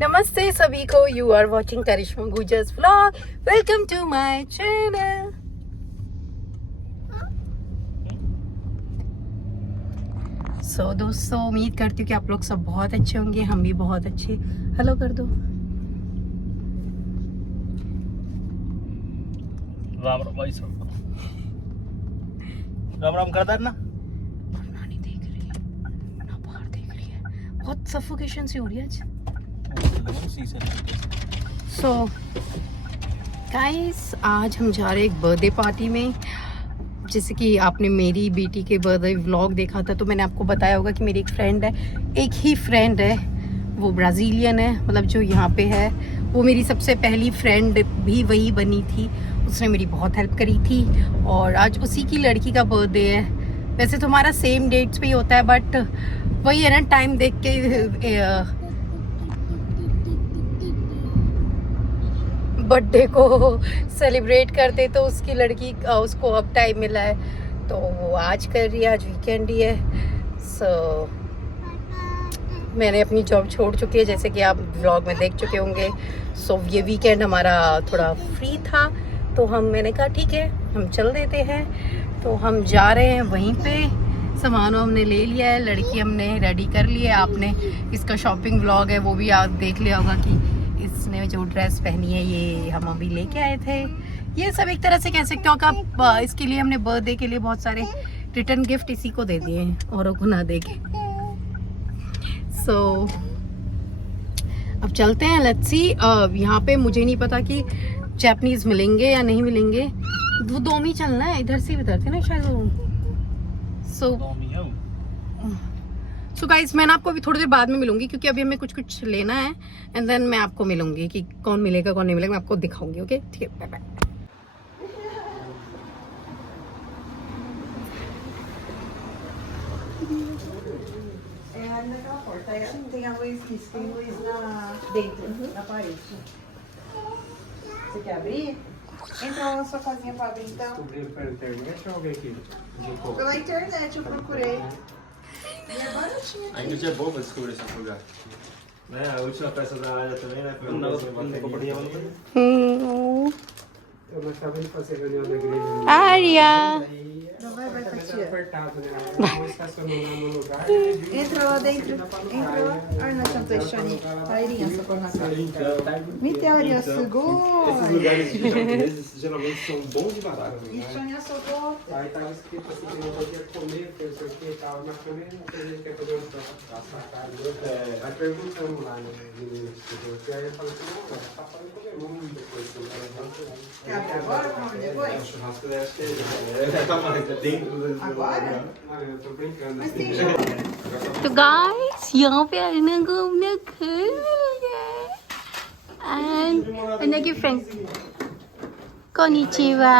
नमस्ते सभी को, you are watching Karishma Gujar's vlog. Welcome to my channel. So दोस्तों, उम्मीद करती हूँ कि आप लोग सब बहुत अच्छे होंगे, हम भी बहुत अच्छे। हेलो कर दो। राम राम भाई सब। राम राम करता है ना। नानी देख रही है ना, बाहर देख रही है। बहुत सफोकेशन सी हो रही है आज। सो गाइस, आज हम जा रहे हैं एक बर्थडे पार्टी में। जैसे कि आपने मेरी बेटी के बर्थडे व्लॉग देखा था, तो मैंने आपको बताया होगा कि मेरी एक फ्रेंड है, एक ही फ्रेंड है, वो ब्राज़ीलियन है, मतलब जो यहाँ पे है। वो मेरी सबसे पहली फ्रेंड भी वही बनी थी, उसने मेरी बहुत हेल्प करी थी। और आज उसी की लड़की का बर्थडे है। वैसे तो हमारा सेम डेट्स पे ही होता है, बट वही है ना, टाइम देख के बर्थडे को सेलिब्रेट करते, तो उसकी लड़की उसको अब टाइम मिला है, तो वो आज कर रही है। आज वीकेंड ही है। सो मैंने अपनी जॉब छोड़ चुकी है, जैसे कि आप व्लॉग में देख चुके होंगे। सो ये वीकेंड हमारा थोड़ा फ्री था, तो मैंने कहा ठीक है, हम चल देते हैं। तो हम जा रहे हैं वहीं पे। सामान हमने ले लिया है, लड़की हमने रेडी कर ली है। आपने इसका शॉपिंग व्लॉग है, वो भी आप देख लिया होगा कि इसने जो ड्रेस पहनी है ये हम अभी लेके आए थे। ये सब एक तरह से कह सकते हो कि इसके लिए हमने बर्थडे के लिए बहुत सारे रिटर्न गिफ्ट इसी को दे दिए हैं, औरों को ना दे के। सो अब चलते हैं, लेट्स सी। यहाँ पे मुझे नहीं पता कि जापानीज मिलेंगे या नहीं मिलेंगे। वो दो में चलना है, इधर से उधर थे ना शायद वो। सो गाइस, मैं ना आपको अभी थोड़ी देर बाद में मिलूंगी, क्योंकि अभी हमें कुछ लेना है, एंड देन मैं आपको मिलूंगी कि कौन मिलेगा कौन नहीं मिलेगा, मैं आपको दिखाऊंगी। ओके, ठीक है, bye bye. Naquela porta, aí tem a luz, tem luz dentro, na parede. Você quer abrir? Entra na sua casinha pra abrir, então. Descobriram pela internet ou alguém que indicou? Pela internet eu procurei. E é baratinho. Ainda é bom pra descobrir esse lugar. Né? A última peça da área também, né? Foi uma bateria. Eu gostava de fazer reunião na igreja. Área! Não vai, tá tia. apertado, né? Vamos estacionar lá no lugar. Entra lá dentro. Entra lá. Ai, nós estamos deixando. Airinha, só por na cara. Me teoria, segura. Esses lugares japoneses geralmente são bons e baratos. E Sônia soltou. Aí tava escrito assim que não podia comer, que não sei o que e tal. Mas também não tem gente que quer fazer uma sacada. Aí perguntamos lá, né? Aí eu falei assim, não, tá falando comer muito depois. Agora, como depois? O churrasco acho que tá mais dentro desse Agora? lugar. Eu tô brincando. Mas Assim, tem né? já. तो guys, यहाँ पे अन्ना को अपना घर मिल गया है। And अन्ना की friend konnichiwa.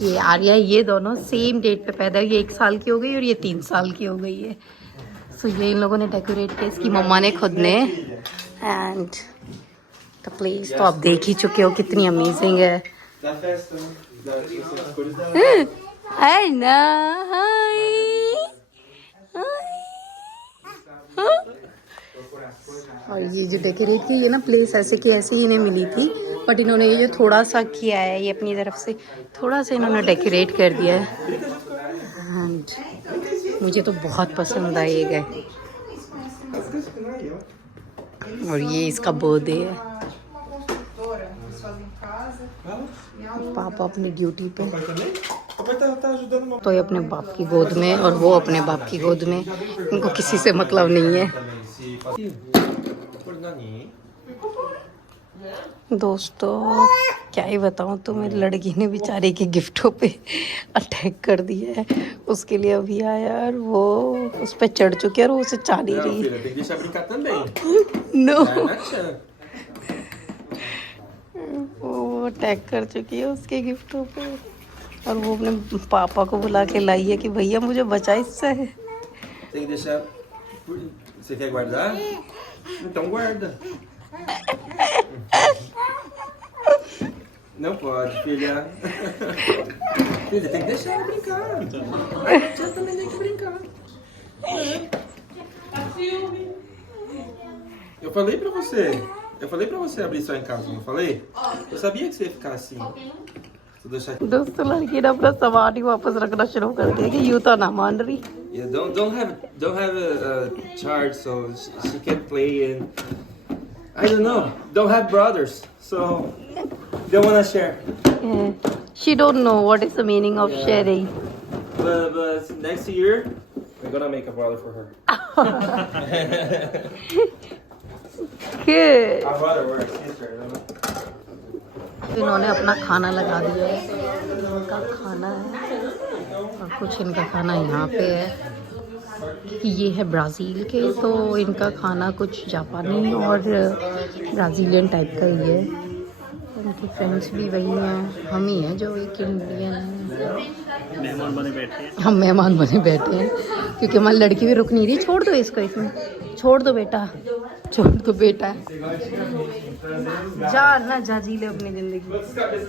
ये आर्या, ये दोनों सेम डेट पे पैदा हुई। ये 1 साल की हो गई और ये 3 साल की हो गई है। सो ये इन लोगों ने डेकोरेट किया, इसकी मम्मा ने खुद ने। एंड द प्लेस तो आप देख ही चुके हो कितनी अमेजिंग है। Da festa, né? Das cores da हाय ना, हाय और ये जो डेकोरेट की है ना प्लेस, ऐसे की ऐसे ही इन्हें मिली थी, बट इन्होंने ये जो थोड़ा सा किया है, ये अपनी तरफ से थोड़ा सा इन्होंने डेकोरेट कर दिया है। एंड मुझे तो बहुत पसंद आई ये। और ये इसका बर्थडे है। पापा अपनी ड्यूटी पे, तो ये अपने बाप की गोद में और वो अपने बाप की गोद में। इनको किसी से मतलब नहीं है। दोस्तों क्या ही बताऊं तुम्हें, लड़की ने बेचारे के गिफ्टों पे अटैक कर दिया है। उसके लिए अभी आया और वो उस पे चढ़ चुकी है और वो उसे चाह नहीं रही। Tem que deixar brincar também. No, É, né, Tchan? वो अटैक कर चुकी है उसके गिफ्टों पे, और वो अपने पापा को बुला के लाई है कि भैया मुझे बचा इससे। Tem que deixar. Você quer guardar? Então guarda. Não pode, filha. Filha, tem que deixar ela brincar. A tia também tem que brincar. Eu falei pra você. Eu falei pra você abrir só em casa, não falei? Eu sabia que você ia ficar assim. Tu deixar aqui. दोस्तों लड़की ने अपना सामान ही वापस रखना शुरू कर दिया कि यूं तो ना मान रही. Yeah, don't have a charge so she can play and I don't know. Don't have brothers, so don't wanna share. She don't know what is the meaning of sharing. But next year we're gonna make a brother for her. Good. Our brother or sister, you know? इन्होंने अपना खाना लगा दिया है. इनका खाना है और कुछ इनका खाना यहाँ पे है. ये है ब्राज़ील के, तो इनका खाना कुछ जापानी और ब्राज़ीलियन टाइप का ही है. उनके फ्रेंड्स भी वही हैं, हम ही हैं जो एक इंडियन हैं. मेहमान बने बैठे हैं। हम मेहमान बने बैठे हैं क्योंकि हमारी लड़की भी रुक नहीं रही. छोड़ दो इसको, इसमें छोड़ दो बेटा, छोड़ दो बेटा. जा ना, जा जी ले अपनी ज़िंदगी,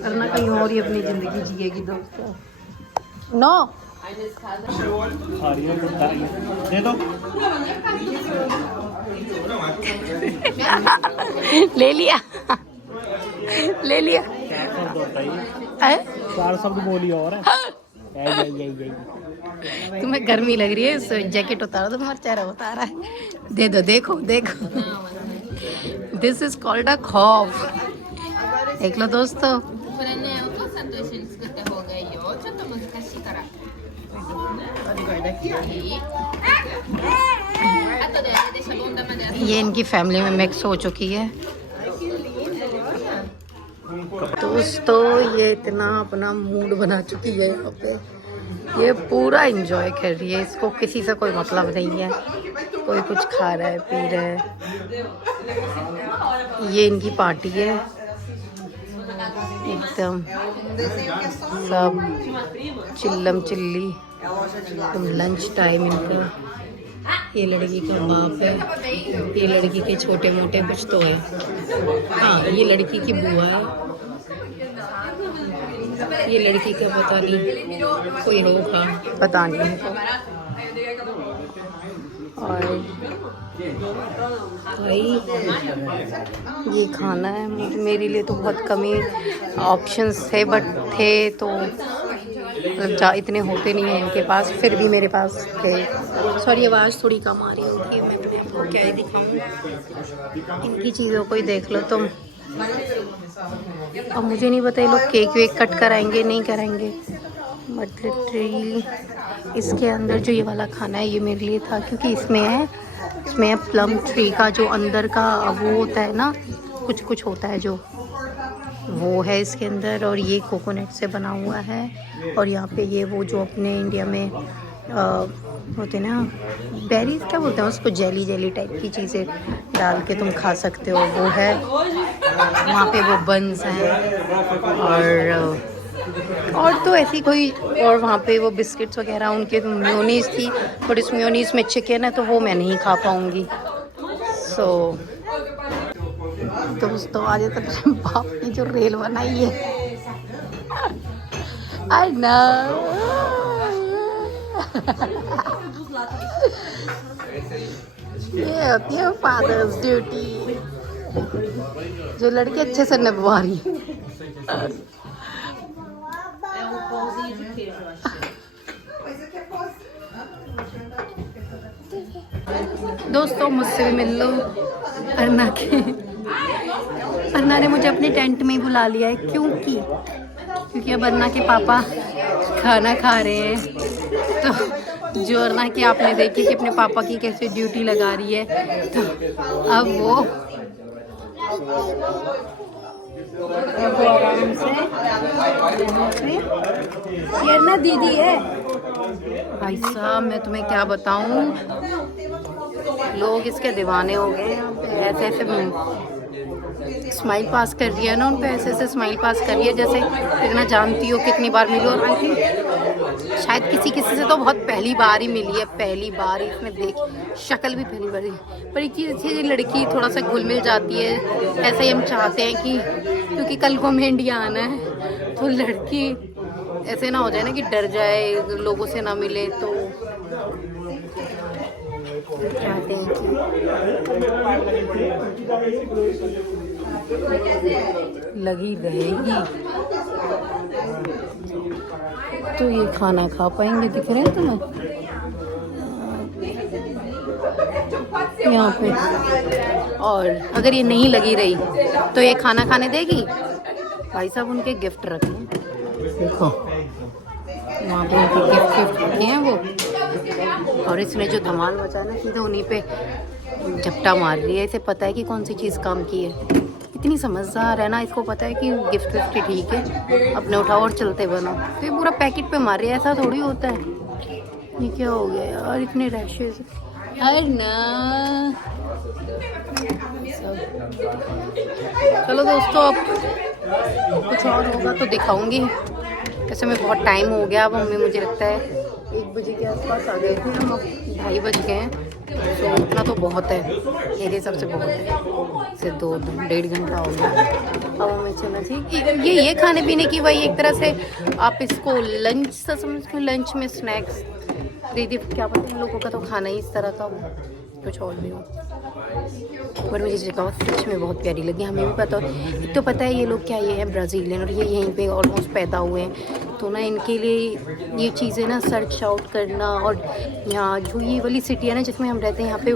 वरना कहीं और ही अपनी ज़िंदगी जिएगी दोस्तों. नो खा रही है, दे दो। ले लिया, ले लिया. क्या शब्द होता है ये? हैं? 4 शब्द बोली और है। यही। तुम्हें गर्मी लग रही है, इस जैकेट उतारो, तुम्हारा चेहरा उतारा है. दे दो, देखो देखो. दिस इज कॉल्ड अ खौफ. देख लो दोस्तों. これね、お父さんと一緒に作った方がいいよ。ちょっと難しいから。いい？後であれでシャボン玉で遊ぶ。 ये इनकी फैमिली में मिक्स हो चुकी है. दोस्तों ये इतना अपना मूड बना चुकी है यहाँ पे. ये पूरा एंजॉय कर रही है. इसको किसी से कोई मतलब नहीं है. कोई कुछ खा रहा है, पी रहा है. ये इनकी पार्टी है एकदम. सब चिल्लम चिल्ली, एकदम लंच टाइम इनका. ये लड़की का बाप है, ये लड़की के छोटे मोटे कुछ तो है. हाँ, ये लड़की की बुआ है. ये लड़की का पता नहीं कोई होगा, पता नहीं हमको. और भाई ये खाना है. मेरे लिए तो बहुत कम ही ऑप्शंस थे, बट थे तो मतलब इतने होते नहीं हैं इनके पास, फिर भी मेरे पास थे. सॉरी आवाज़ थोड़ी कम आ रही होगी. मैं अपने आपको क्या ही दिखाऊँ. इनकी चीज़ों को ही देख लो तुम. अब मुझे नहीं पता ये लोग केक वेक कट कराएंगे नहीं कराएंगे, बट लिटरली इसके अंदर जो ये वाला खाना है ये मेरे लिए था, क्योंकि इसमें है प्लम ट्री का जो अंदर का वो होता है ना, कुछ होता है जो वो है इसके अंदर. और ये कोकोनट से बना हुआ है. और यहाँ पे ये वो जो अपने इंडिया में होते ना बेरीज, क्या बोलते हैं उसको, जेली टाइप की चीज़ें डाल के तुम खा सकते हो, वो है. वहाँ पे वो बन्स हैं और तो ऐसी कोई, और वहाँ पे वो बिस्किट्स वगैरह. उनके मेयोनीज़ थी, बट इस मेयोनीज़ में चिकन है तो वो मैं नहीं खा पाऊँगी. सो दोस्तों आज तक बाप ने जो रेल बनाई है, आई नो. ये होती है फादर्स ड्यूटी, जो लड़की अच्छे से निभा रही है. दोस्तों मुझसे भी मिल लो. अर्ना ने मुझे अपने टेंट में ही बुला लिया है, क्योंकि अब अर्ना के पापा खाना खा रहे हैं. तो जो अर्ना की आपने देखी कि अपने पापा की कैसे ड्यूटी लगा रही है, तो अब वो आराम से ये अर्ना दीदी है. भाई साहब मैं तुम्हें क्या बताऊं, लोग इसके दीवाने हो गए हैं. ऐसे स्माइल पास कर रही है ना, उन पे ऐसे स्माइल पास कर रही है जैसे इतना जानती हो कितनी बार मिली. और आई थिंक शायद किसी से तो बहुत पहली बार ही मिली है. पहली बार इसमें देख, शक्ल भी पहली बार ही. पर एक चीज़ अच्छी है, लड़की थोड़ा सा घुल मिल जाती है. ऐसा ही हम चाहते हैं कि क्योंकि कल को हमें इंडिया आना है, तो लड़की ऐसे ना हो जाए ना कि डर जाए, लोगों से ना मिले. तो थैंक यू। लगी रहेगी तो ये खाना खा पाएंगे, दिख रहे हैं तुम्हें यहाँ पे। और अगर ये नहीं लगी रही तो ये खाना खाने देगी। भाई साहब उनके गिफ्ट रखे हैं, देखो वहाँ पे उनके गिफ्ट रखे हैं वो। और इसने जो धमाल मचाना सीधे उन्हीं पे झपटा मार रही है। इसे पता है कि कौन सी चीज़ काम की है। इतनी समझदार है ना, इसको पता है कि गिफ्ट विफ्ट ठीक है, अपने उठाओ और चलते बनो। तो ये पूरा पैकेट पे मार रही है, ऐसा थोड़ी होता है। ये क्या हो गया यार, इतने रैशेज है ना। चलो दोस्तों, अब कुछ और होगा तो दिखाऊंगी। वैसे में बहुत टाइम हो गया, अब हमें मुझे लगता है 1 बजे के आसपास आ गए थे हम, अब 2:30 बज गए हैं। तो उतना तो बहुत है, मेरे हिसाब से बहुत है। से 2-1.5 घंटा हो गया। अब हमें चलना चाहिए। ये खाने पीने की वही एक तरह से आप इसको लंच सा समझ के, लंच में स्नैक्स दीदी क्या पता इन लोगों का तो खाना ही इस तरह का हो, कुछ और भी हो। पर मुझे जगह सच में बहुत प्यारी लगी। हमें भी पता हो, एक तो पता है ये लोग क्या, ये हैं ब्राज़ीलियन और ये यहीं पे ऑलमोस्ट पैदा हुए हैं, तो ना इनके लिए ये चीज़ें ना सर्च आउट करना। और यहाँ जो ये वाली सिटी है ना जिसमें हम रहते हैं, यहाँ पे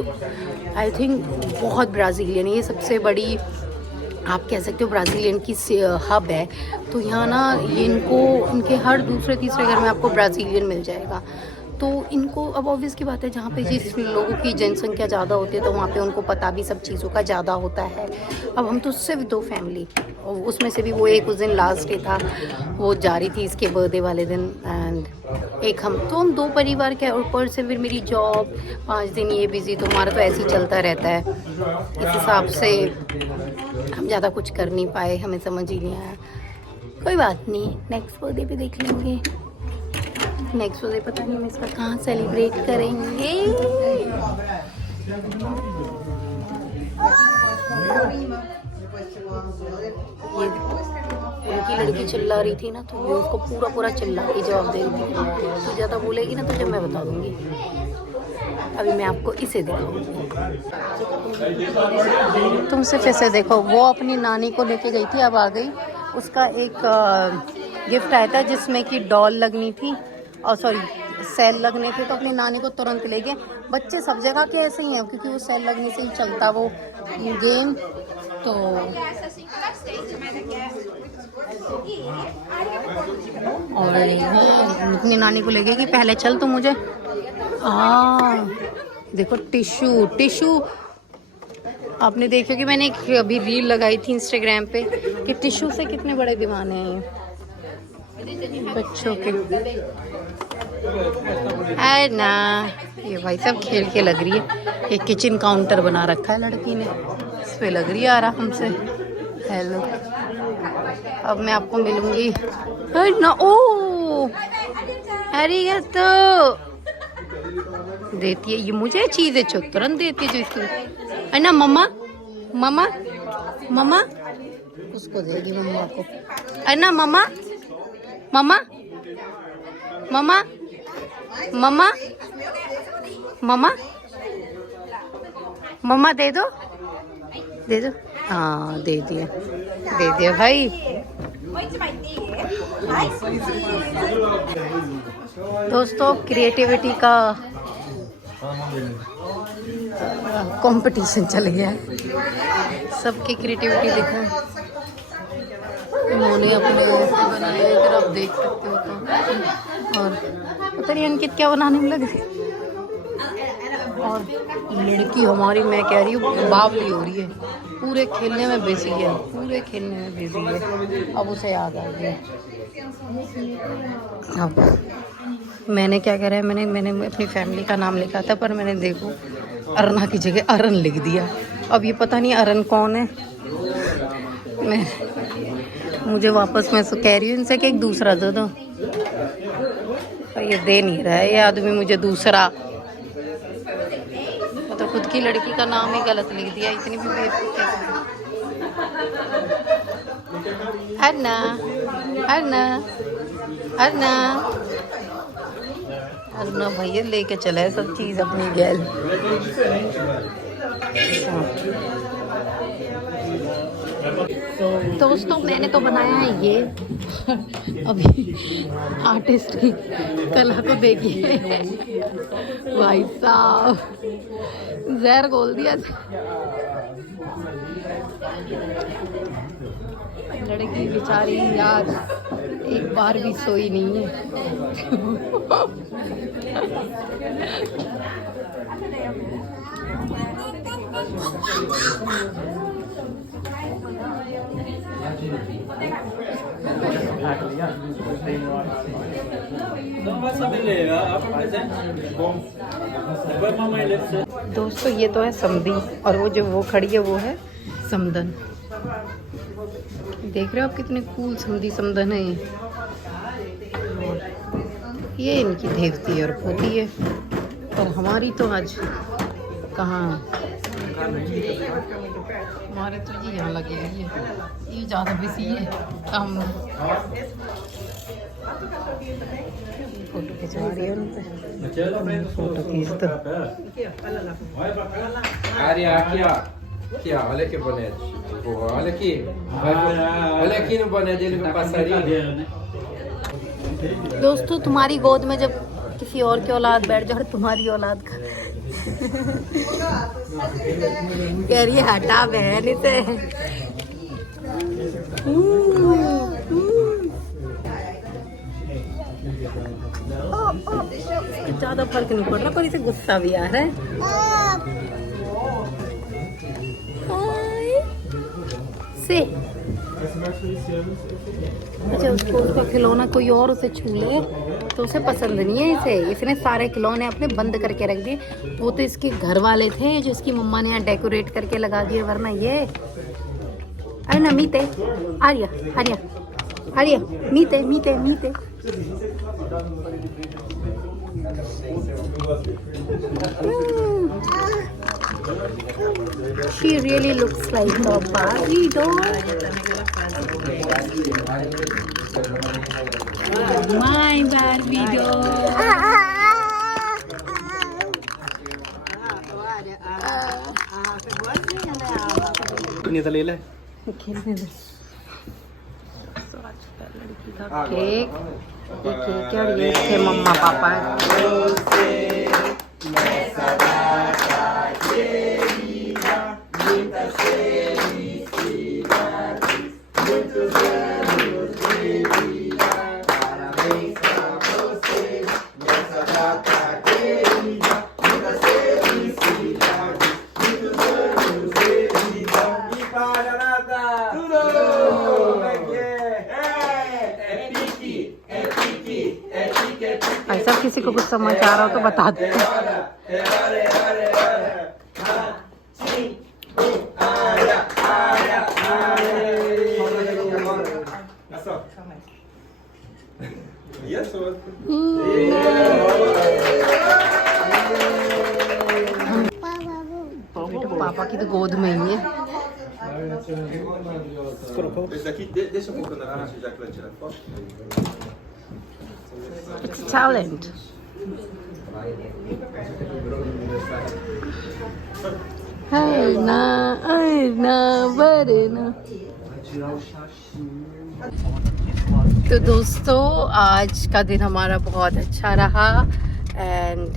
आई थिंक बहुत ब्राज़ीलियन है। ये सबसे बड़ी आप कह सकते हो ब्राज़ीलियन की हब है। तो यहाँ ना इनको इनके हर दूसरे तीसरे घर में आपको ब्राज़ीलियन मिल जाएगा। तो इनको अब ऑब्वियस की बात है, जहाँ पे जिस लोगों की जनसंख्या ज़्यादा होती है तो वहाँ पे उनको पता भी सब चीज़ों का ज़्यादा होता है। अब हम तो सिर्फ 2 फैमिली, और उसमें से भी वो एक उस दिन लास्ट डे था, वो जा रही थी इसके बर्थडे वाले दिन, एंड एक हम 2 परिवार के ऊपर से फिर मेरी जॉब 5 दिन ये बिज़ी, तो हमारा तो ऐसे ही चलता रहता है। इस हिसाब से हम ज़्यादा कुछ कर नहीं पाए, हमें समझ ही नहीं आया। कोई बात नहीं, नेक्स्ट बर्थडे पे देख लेंगे। नेक्स्ट बर्थडे पता नहीं हम इसका कहाँ सेलिब्रेट करेंगे। ये उनकी लड़की चिल्ला रही थी ना, तो ये उसको पूरा चिल्ला के जवाब दे रही थी। तो ज़्यादा बोलेगी ना तो जब मैं बता दूंगी। अभी मैं आपको इसे दिखाऊंगी। तुम सिर्फ ऐसे देखो, वो अपनी नानी को लेके गई थी, अब आ गई। उसका एक गिफ्ट आया था जिसमें कि डॉल लगनी थी, और सॉरी सेल लगने थे, तो अपनी नानी को तुरंत ले गए। बच्चे सब जगह के ऐसे ही हैं, क्योंकि वो सेल लगने से ही चलता वो गेम। तो और अपनी नानी को ले गए कि पहले चल तो मुझे देखो टिश्यू आपने देखा कि मैंने एक अभी रील लगाई थी इंस्टाग्राम पे कि टिश्यू से कितने बड़े दीवाने हैं बच्चों के। है ना, ये भाई सब खेल के लग रही है। एक किचन काउंटर बना रखा है लड़की ने, इस पे लग रही है आराम से। हेलो, अब मैं आपको मिलूंगी ना। ओ अरे तो देती है ये मुझे चीजें, तुरंत देती है जो इसको। है ना मम्मा, मम्मा मम्मा उसको देगी मम्मा को। है ना मम्मा, मम्मा मम्मा मम्मा मम्मा मम्मा दे दो, दे दो। हाँ दे दिया भाई। दोस्तों क्रिएटिविटी का कंपटीशन चल गया, सबकी क्रिएटिविटी देखो। उन्होंने अपने ऐसे बनाए, इधर आप देख सकते हो। तो और पता नहीं अंकित क्या बनाने में लगे। और लड़की हमारी, मैं कह रही हूँ बावली हो रही है, पूरे खेलने में बिजी है, अब उसे याद आ गया। अब मैंने क्या करा है, मैंने अपनी फैमिली का नाम लिखा था, पर मैंने देखो अरना की जगह अरन लिख दिया। अब ये पता नहीं अरन कौन है। मुझे वापस मैं कह रही हूँ इनसे कि एक दूसरा दे दो, पर ये दे नहीं रहा है ये आदमी मुझे दूसरा। तो खुद की लड़की का नाम ही गलत लिख दिया, इतनी भी बेवकूफ़ी। अर्ना अर्ना अर्ना अन्ना भैया लेके चले सब चीज अपनी गैल। दोस्तों मैंने तो बनाया है ये। अभी आर्टिस्ट की कला को देखिए भाई साहब, जहर घोल दिया। लड़की बेचारी आज एक बार भी सोई नहीं है। दोस्तों ये तो है समधी और वो जो वो खड़ी है वो है समदन। देख रहे हो आप कितने कूल समधी समदन है ये इनकी देवती और पोती है। और हमारी तो आज कहाँ, हमारे तो जी यहाँ लगी हुई है, ये ज़्यादा बिजी है। हम फोटो खिंचवा रही है उन फोटो खींचते। Aqui, ó, olha que bonete. Olha aqui. Olha aqui no boné dele com o passarinho. दोस्तों तुम्हारी गोद में जब किसी और की औलाद बैठ जाए और तुम्हारी औलाद का कह रही है हटा बहन इसे। ज्यादा फर्क नहीं पड़ रहा पर इसे गुस्सा भी आ रहा है। से अच्छा उसका खिलौना कोई और उसे छू ले तो उसे पसंद नहीं है। इसे इसने सारे खिलौने अपने बंद करके रख दिए। वो तो इसके घर वाले थे जो इसकी मम्मा ने यहाँ डेकोरेट करके लगा दिए, वरना ये अरे ना मीते Arya Arya Arya मीते मीते मीते। She really looks like a Barbie doll. My Barbie doll. नहीं तो ले ले। खेलने दे। लड़की का केक, ये केक है और ये इसके मम्मा पापा है। ऐसा किसी को कुछ समझ आ रहा हो तो बता दो। पापा की तो गोद में ही है। Esse daqui, deixa um pouco na frente, já que vai tirar foto. It's talent. तो दोस्तों आज का दिन हमारा बहुत अच्छा रहा एंड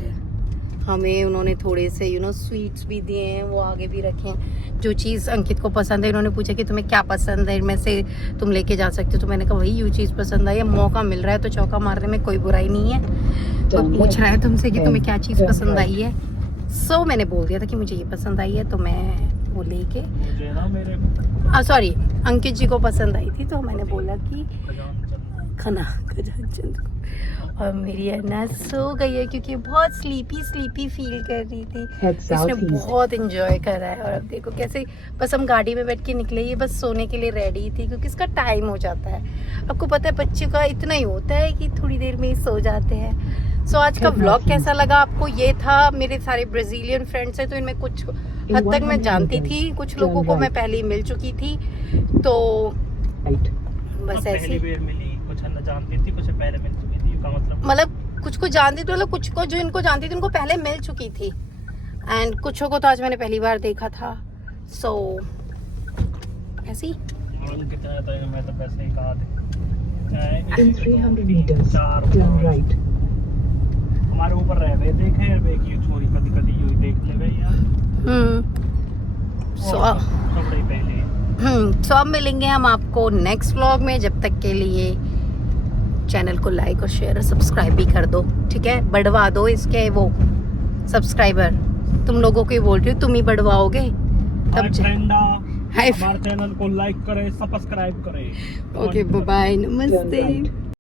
हमें उन्होंने थोड़े से स्वीट्स भी दिए हैं, वो आगे भी रखे हैं। जो चीज़ अंकित को पसंद है, इन्होंने पूछा कि तुम्हें क्या पसंद है, इनमें से तुम लेके जा सकते हो। तो मैंने कहा वही ये चीज़ पसंद आई है, मौका मिल रहा है तो चौका मारने में कोई बुराई नहीं है। तो पूछ रहा है तुमसे कि तुम्हें क्या चीज़ पसंद आई है। सो मैंने बोल दिया था कि मुझे ये पसंद आई है, तो मैं वो लेके सॉरी अंकित जी को पसंद आई थी तो मैंने बोला कि खाना खजानचंद। और मेरी अन्ना सो गई है क्योंकि बहुत स्लीपी फील कर रही थी। उसने बहुत एंजॉय करा है। और अब देखो कैसे बस हम गाड़ी में बैठ के निकले, ये बस सोने के लिए रेडी थी क्योंकि इसका टाइम हो जाता है। आपको पता है बच्चों का इतना ही होता है कि थोड़ी देर में ही सो जाते हैं। सो आज का व्लॉग कैसा लगा आपको? ये था, मेरे सारे ब्राजीलियन फ्रेंड्स हैं तो इनमें कुछ हद तक मैं जानती थी, कुछ लोगों को मैं पहले ही मिल चुकी थी। तो बस ऐसे मिली, कुछ जानती थी, कुछ पहले मिल चुकी थी का मतलब कुछ को जानती थी, मतलब कुछ को जो इनको जानती थी उनको पहले मिल चुकी थी, एंड कुछों को तो आज मैंने पहली बार देखा था। सो ऐसी मैं तो पैसे ही कहा दे In 300 meters, turn right. हमारे ऊपर रह गए देखे ये छोरी कभी कभी यूं देख ले गए यार। सो कपड़े पहले सो अब मिलेंगे हम आपको नेक्स्ट व्लॉग में। जब तक के लिए चैनल को लाइक और शेयर और सब्सक्राइब भी कर दो, ठीक है? बढ़वा दो इसके वो सब्सक्राइबर, तुम लोगों को ही बोल रही हूँ, तुम ही बढ़वाओगे तब। हमारे चैनल को लाइक करें, सब्सक्राइब करें। ओके, बाय बाय, नमस्ते। Turn right.